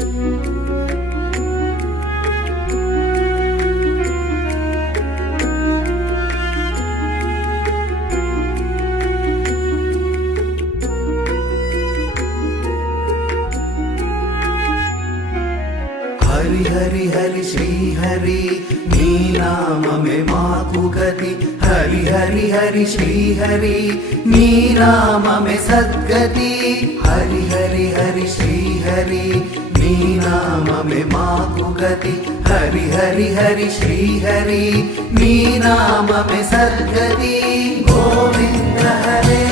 హరి హరి హరి శ్రీ హరి నీ నామమే మాకు గతి. హరి హరి హరి శ్రీ హరి నీ నామమే సద్గతి. హరి హరి హరి శ్రీ హరి నీ నామమే మాకు గతి. హరి హరి హరి శ్రీ హరి నీ నామమే సద్గతి. గోవింద హరే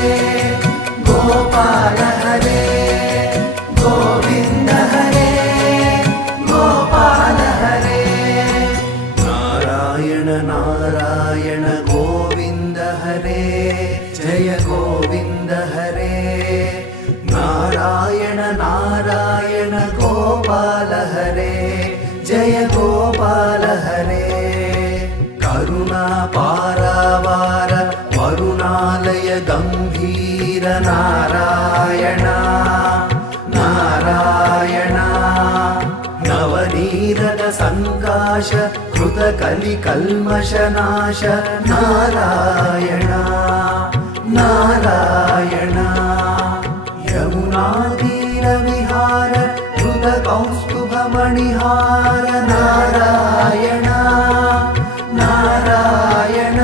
గోపాల హరే గోవింద హరే గోపాల హరే. నారాయణ నారాయణ గోవింద హరే జయ గోవింద హరే. నారాయణ నారాయణ గోపాల హరే జయ గోపాల హరే. కరుణా పారావార వరుణాలయ గంభీర నారాయణ నారాయణ. నవనీరద సంకాశ కృత కలి కల్మషనాశ నారాయణ నారాయణ. యమునా తీర విహార కృత కౌస్తుభ మణిహార నారాయణ నారాయణ.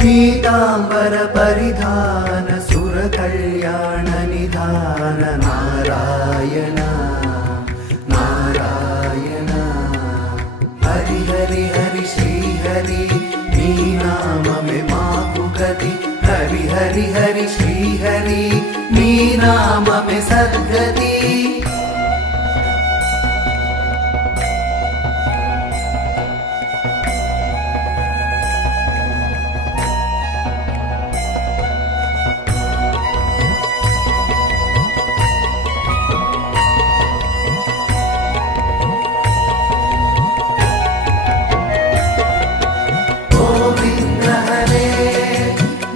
పీతాంబర పరిధాన సుర కళ్యాణ నిధాన నారాయణ నారాయణ. హరి హరి హరి శ్రీ హరి నీ నామమే మాకు గతి. హరి హరి హరి శ్రీ హరి నీ నామమే సద్గతి.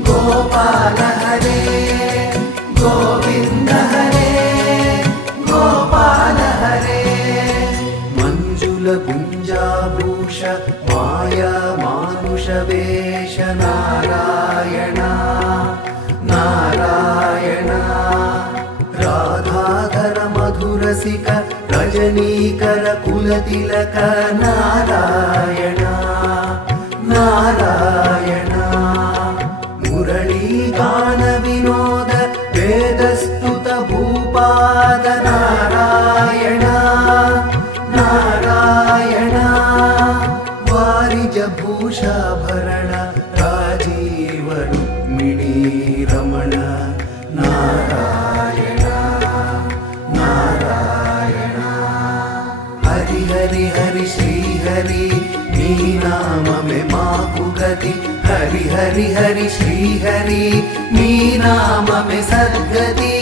గోపాల హరే గోవింద హరే గోపాల హరే. మంజుల గుంజాభూష మాయా మానుష వేష నారాయణ నారాయణ. రాధాధర మధురసిక రజనీకర కులతిలక నారాయణ నారాయణ. మురళీగాన వినోద వేదస్తుత భూపాద నారాయణ నారాయణ. వారిజ భూషాభరణ రాజీవ రుక్మిణీ రమణ నారాయణ నారాయణ. హరి హరి హరి శ్రీ హరి నీ నామమే మాకు గతి. హరి హరి హరి శ్రీ హరి నీ నామమే సద్గతి.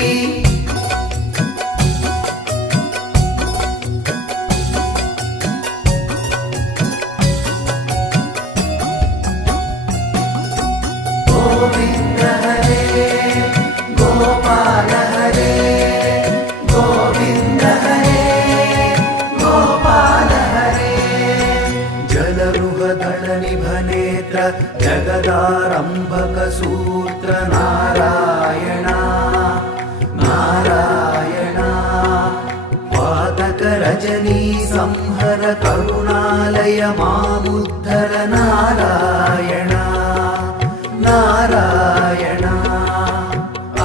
గోవింద హరే గోపాల హరే గోవింద హరే గోపాల హరే. జలరుహదళ నిభనేత్ర జగదారంభక సూత్ర నారాయణ నారాయణ. పాతక రజనీ సంహర కరుణాలయ మాముద్ధర నారాయణ నారాయణ.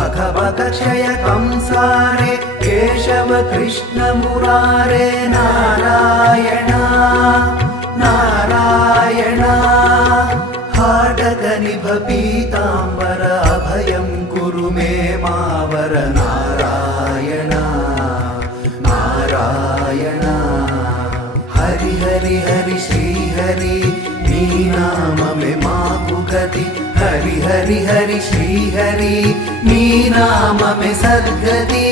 అఘవక క్షయ కంసారే కేశవ కృష్ణ మురారే నారాయణ నారాయణ. హాటక నిభ పీతాంబర అభయం కురు మే మావర నారాయణ నారాయణ. హరి హరి హరి శ్రీ హరి నీ నామమే మాకు గతి. హరి హరి హరి శ్రీ హరి నీ నామమే సద్గతి.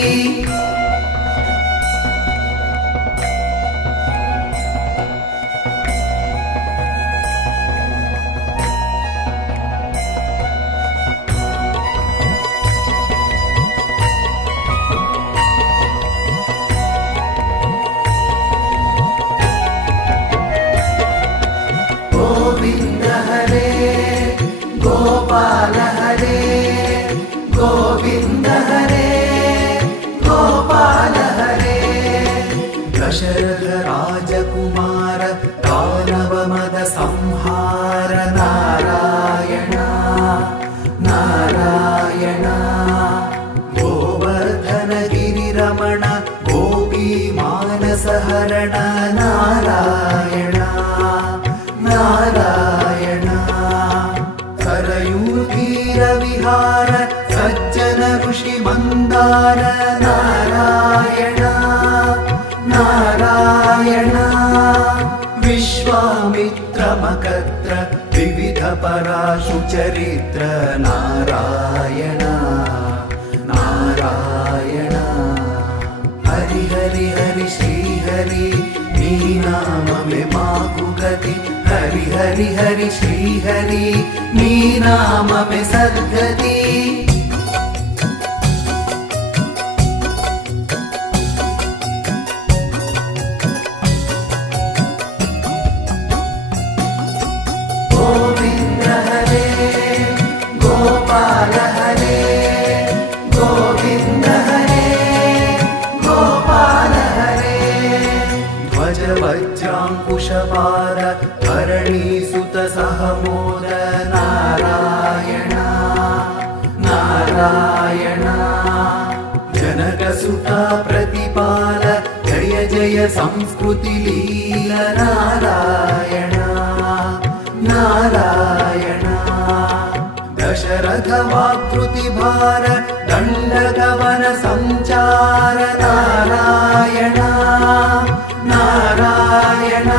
योगी मानसहरण नारायण नारायण सरयूतीरविहार सज्जन ऋषि मंदार नारायण नारायण विश्वामित्र मकत्र विविध पराशु चरित्र नारायण नारायण हरि हरि हरि श्री हरि नी नाम में माकु गति हरि हरि हरि श्री हरि नी नाम में सद्गति गोविंद हरे गोपाल हरे गोविंद हरे गोपाल हरे ध्वज वज्रांकुशपाद धरणीसुत सहमोद नारायण नारायण जनकसुता प्रतिपाल जय जय संस्कृति लील नारायण नारायण दशरथ वाकृति भार दंडगवन संचार नारायण नारायण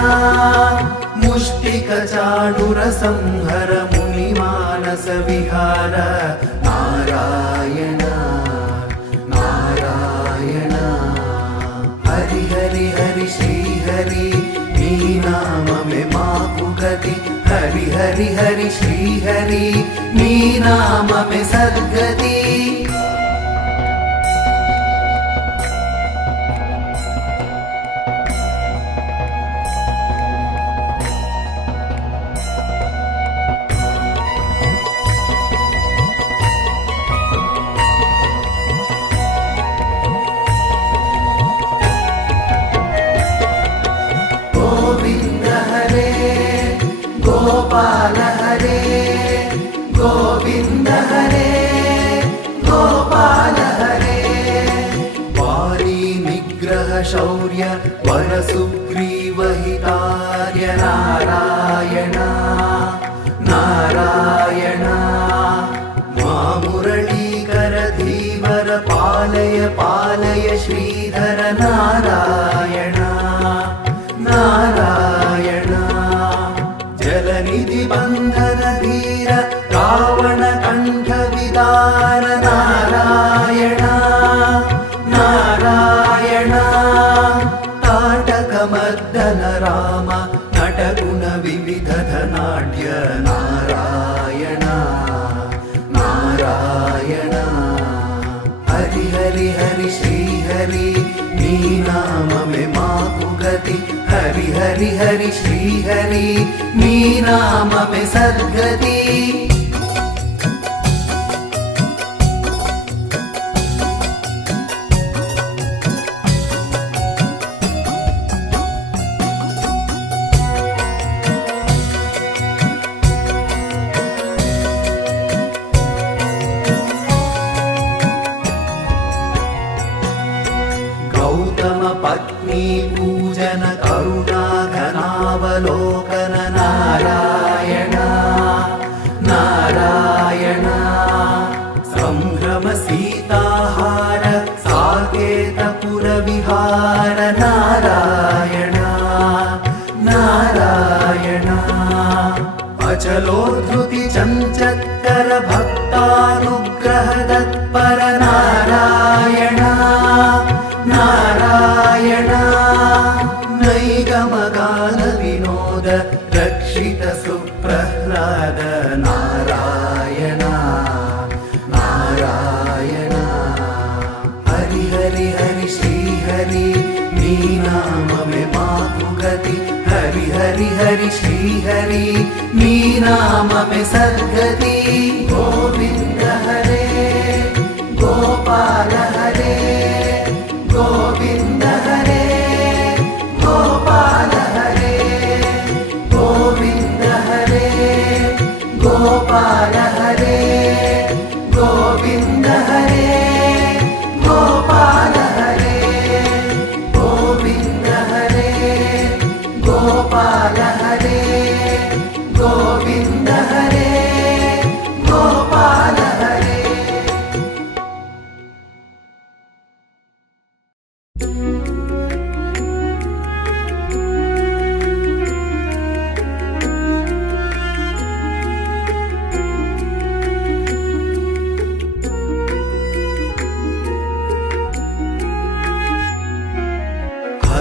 मुष्टिक चाणुर संहर मुनि मानस विहार नारायण नारायण हरि हरि हरि श्री हरि नी नाम में माकु गति हरि हरि हरि श्री हरि नी नाम में सद्गति गोविंद हरे गोपाल हरे गोविंद हरे गोपाल हरे वारी निग्रह शौर्य वर सुग्रीव हितार्य नारायण नारायण मुरलीकर धीवर पालय पालय श्रीधर नारायण नारायण जलनिधि बंधन धीर रावण कंठ विदार नारायण नारायण ताटक मर्दन राम नटगुण विविध धनाढ्य नारायण नारायण हरि हरि हरि श्री हरि नी नाम में माकु गति हरि हरि हरि श्री हरि नी नाम में सद्गति गौतम पत्नी पूजन करुणा घनावलोकन नारायण नारायण संभ्रम सीताहार साकेतपुर विहार नारायण नारायण अचलोद्धृति चञ्चत्कर भक्तानुग्रह तत्पर नारायण नारायण नैगमगान विनोद रक्षित सुप्रह्लाद नारायण नारायण हरि हरि हरि श्री हरि नी नाम में माकु गति हरि हरि हरि श्री हरि नी नाम में सद्गति गोविंद हरे गोपाल हरे गोविंद हरे गोपाल हरे गोविंद हरे गोपाल हरे गोविंद हरे गोपाल हरे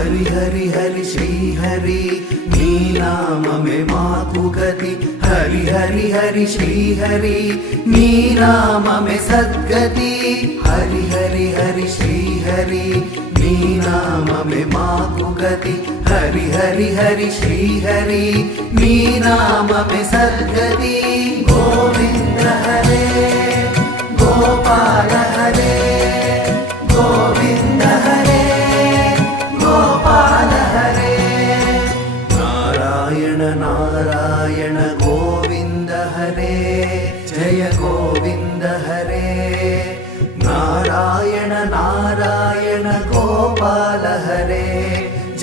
హరి హరి హరి శ్రీ హరి నీ నామమే మాకు గతి హరి హరి హరి శ్రీ హరి నీ నామమే సద్గతి హరి హరి హరి శ్రీ హరి నీ నామమే మాకు గతి హరి హరి హరి శ్రీ హరి నీ నామమే సద్గతి గోవింద హరే గోపాల హరే గోవింద హరే గోపాల హరే నారాయణ నారాయణ గోవింద హరే జయ గోవింద హరే నారాయణ నారాయణ గోపాల హరే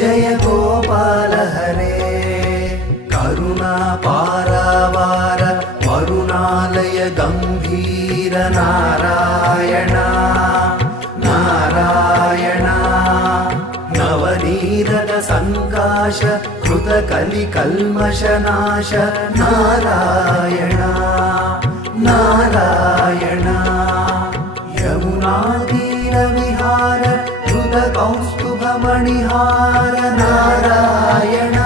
జయ గోపాల హరే కరుణా పారావార వరుణాలయ గంభీర నారాయణ నారాయణ నవనీరద సంకాశ కృత కలి కల్మషనాశ నారాయణ నారాయణ యమునా తీర విహార ధృత కౌస్తుభ మణిహార నారాయణ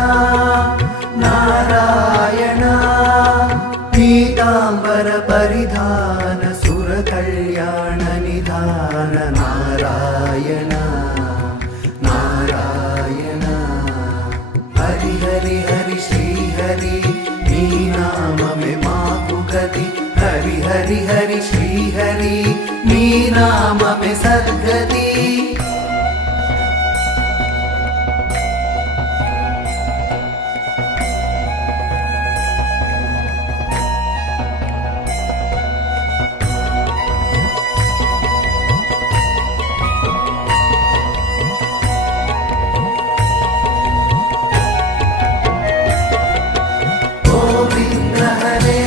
నారాయణ పీతాంబర పరిధాన సుర కళ్యాణ నిధాన నారాయణ నారాయణ హరి హరి హరి శ్రీ హరి నీ నామమే మాకు గతి హరి హరి హరి శ్రీ హరి నీ నామమే సద్గతి గోవింద హరే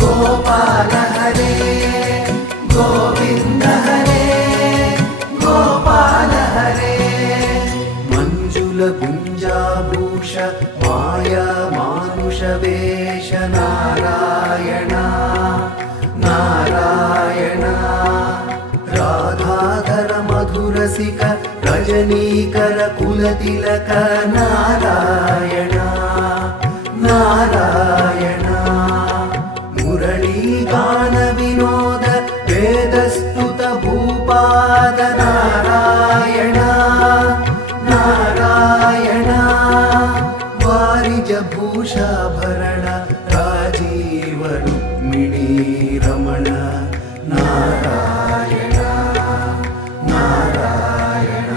గోపాల హరే గోవింద హరే గోపాల హరే మంజుల గుంజాభూష మాయా మానుష వేష నారాయణ నారాయణ రాధాధర మధురసిక రజనీకర కులతిలక నారాయణ నారాయణ మురళీ గాన వినోద వేదస్తుత భూపాద నారాయణ నారాయణ వారిజ భూషాభరణ రాజీవ రుక్మిణీ రమణ నారాయణ నారాయణ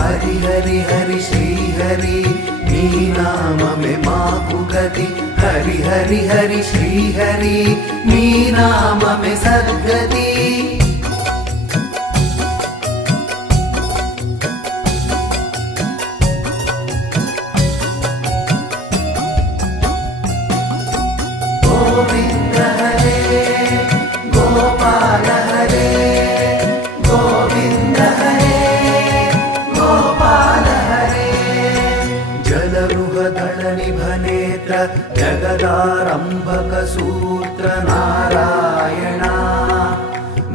హరి హరి హరి శ్రీ హరి నీ నామమే మాకు గతి హరి హరి హరి శ్రీ హరి నీ నామమే సద్గతి గోవింద హరే గోపాల హరే గోవింద హరే గోపాల హరే జలరుహదళ నిభనేత్ర జగదారంభక సూత్ర నారాయణ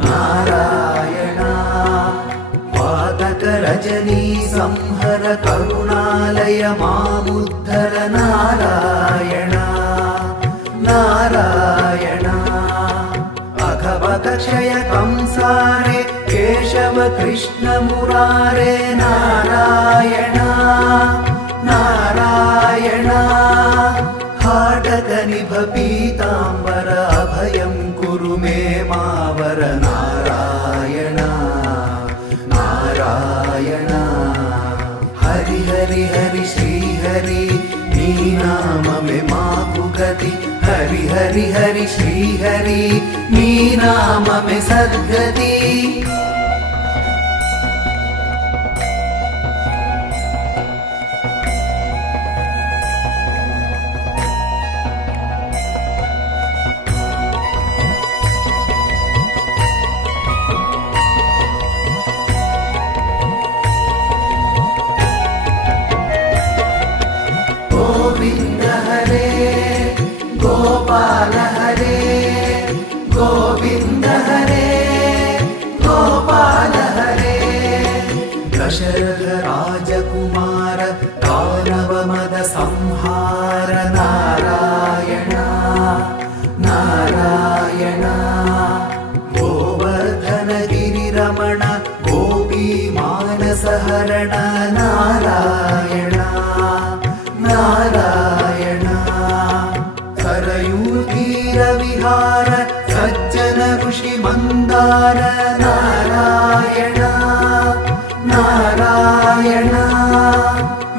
నారాయణ పాతక రజనీ సంహర కరుణాలయ మాముద్ధర నారాయణ నారాయణ అఘవక క్షయ కంసారే కేశవ కృష్ణ మురారే నారాయణ నారాయణ హాటక నిభ పీతాంబర అభయం కురు మే మావర నారాయణ నారాయణ హరి హరి హరి శ్రీ హరి నీ నామమే మాకు గతి హరి హరి హరి శ్రీ హరి నీ నామమే సద్గతి గోవింద హరే గోపాల హరే గోవింద హరే గోపాల दशरथ राजकुमार दानव मद संहार नारायण नारायण गोवर्धन गिरिरमण गोपी मानस हरण नारायण नारायण सरयूतीर विहार सज्जन ऋषि मंदार नारायण नारायण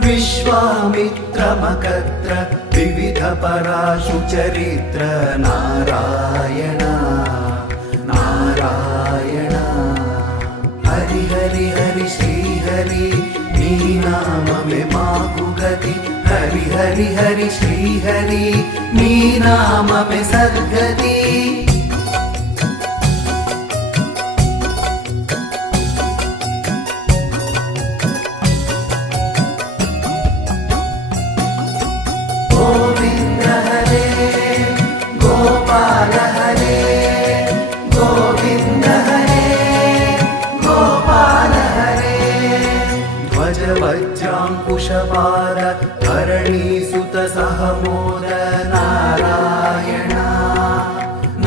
विश्वामित्र मकत्र विविध पराशु चरित्र नारायण नारायण हरि हरि हरि श्री हरि नी नाम में माकु गति हरि हरि हरि श्री हरि नी नाम में सद्गति गोविंद हरे गोपाल हरे गोविंद हरे गोपाल हरे ध्वज वज्रांकुशपाद धरणी सुत सहमोद नारायण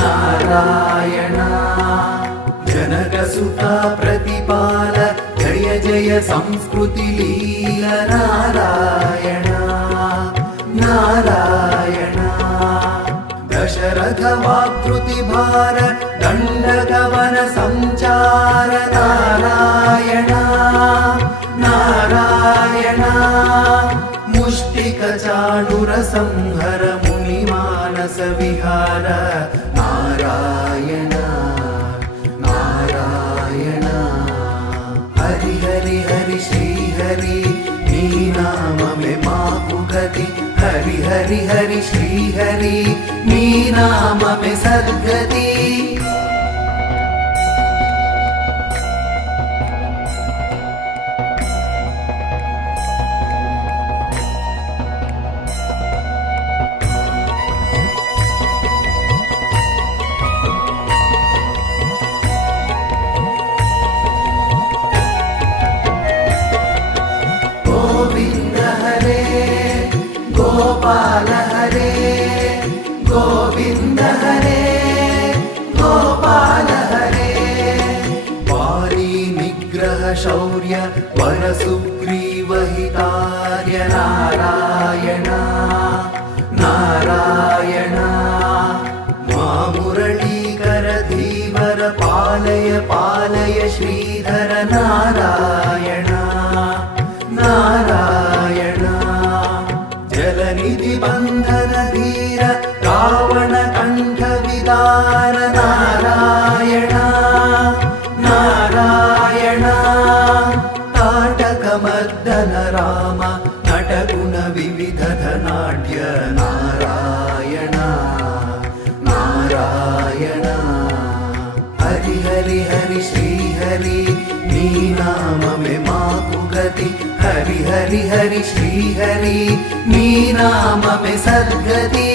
नारायण जनक सुत प्रतिपाल जय जय संस्कृति लील नारायण नारायण दशरथ वाकृति भार दंडगवन संचार नारायण नारायण मुष्टिक चाणुर संहर मुनि मानस विहार नारायण नारायण हरि हरि हरि श्री हरि नी नाम में माकु गति हरि हरि हरि श्री हरि नी नाम में सद्गति गोविंद हरे गोपाल हरे गोविंद हरे गोपाल हरे वारी निग्रह शौर्य वर सुग्रीव हितार्य नारायण नारायण मुरलीकर धीवर पालय पालय श्रीधर नारायण नारायण जलनिधि बंधन धीर रावण कंठ विदार नारायण नारायण ताटक मर्दन राम नटगुण विविध धनाढ्य नारायण नारायण हरि हरि हरि श्री हरि नी नाम में माकु गति हरि हरि हरि श्री हरि नी नाम में सद्गति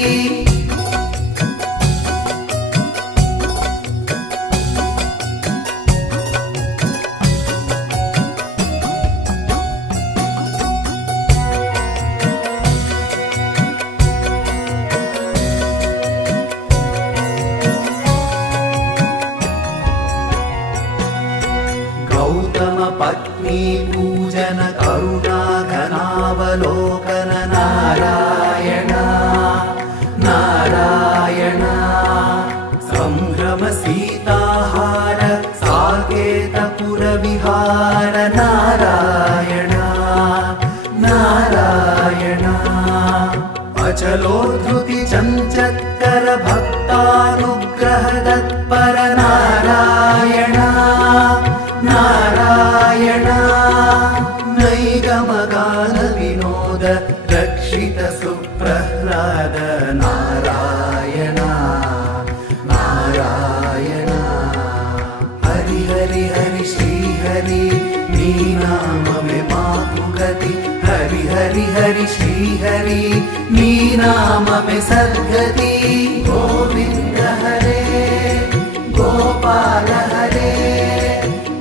गौतम पत्नी पूजन करुणा घनावलोकन नारायण नारायण संभ्रम सीताहार साकेतपुर विहार नारायण नारायण अचलोद्धृति चञ्चत्कर भक्तानुग्रह तत्पर नारायण नारायण नैगमगान विनोद रक्षित सुप्रह्लाद नारायण नारायण हरि हरि हरि श्री हरि नी नाम में माकु गति हरि हरि हरि श्री हरि नी नाम में सद्गति गोविंद हरे गोपाल हरे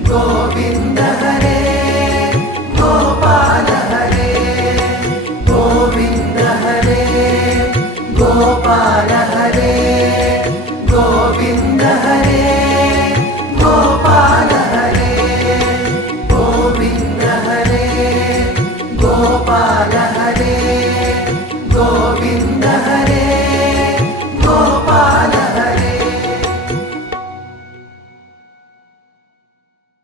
गोविंद हरे అవతార హరే